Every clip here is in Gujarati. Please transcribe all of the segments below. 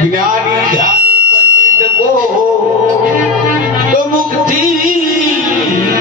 જ્ઞાની ધ્યાની પંડિત કો તો મુક્તિ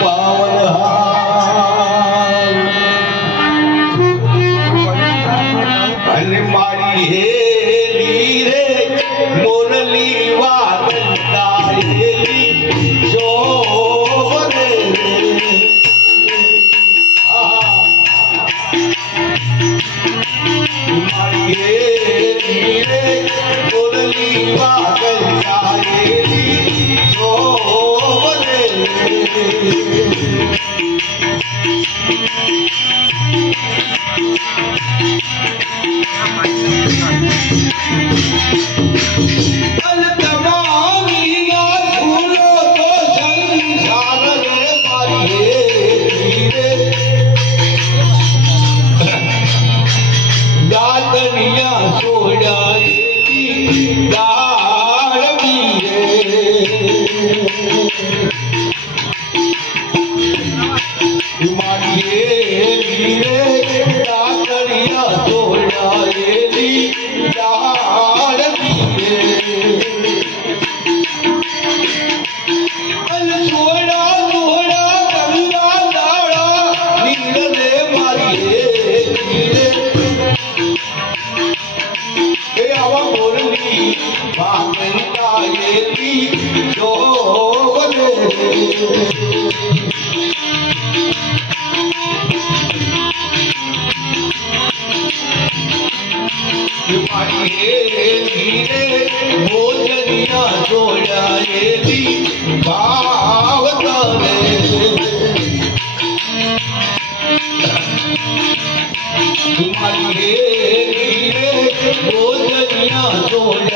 પાવન અને મારી હે મોરલી મોરલી ભાગન કાયેલી જોવને પાટીએ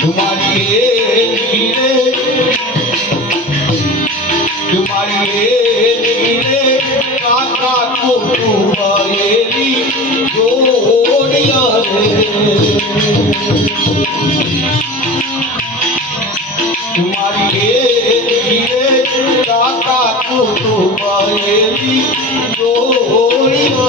তোমাকে ঘিরে তোমাকে ঘিরে কাকা কুটুমেরি জোড়িয়া তোমাকে ঘিরে কাকা কুটুমেরি জোড়িয়া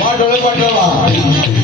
પાટણ પાટણમાં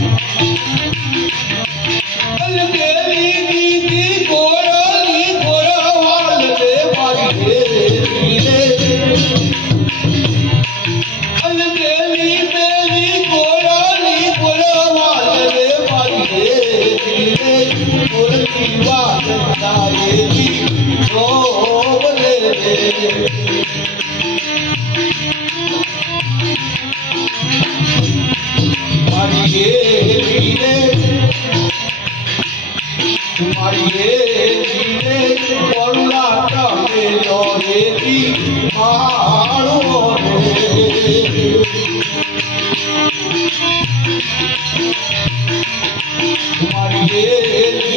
Thank you.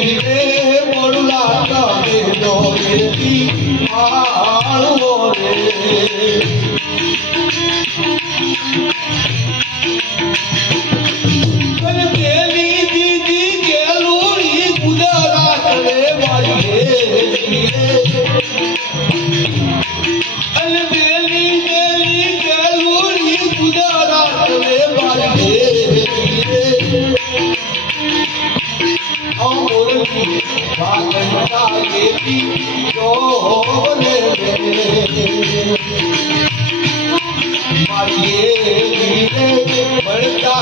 ભાગતા લેતી જોને મારીએ લીરે મળતા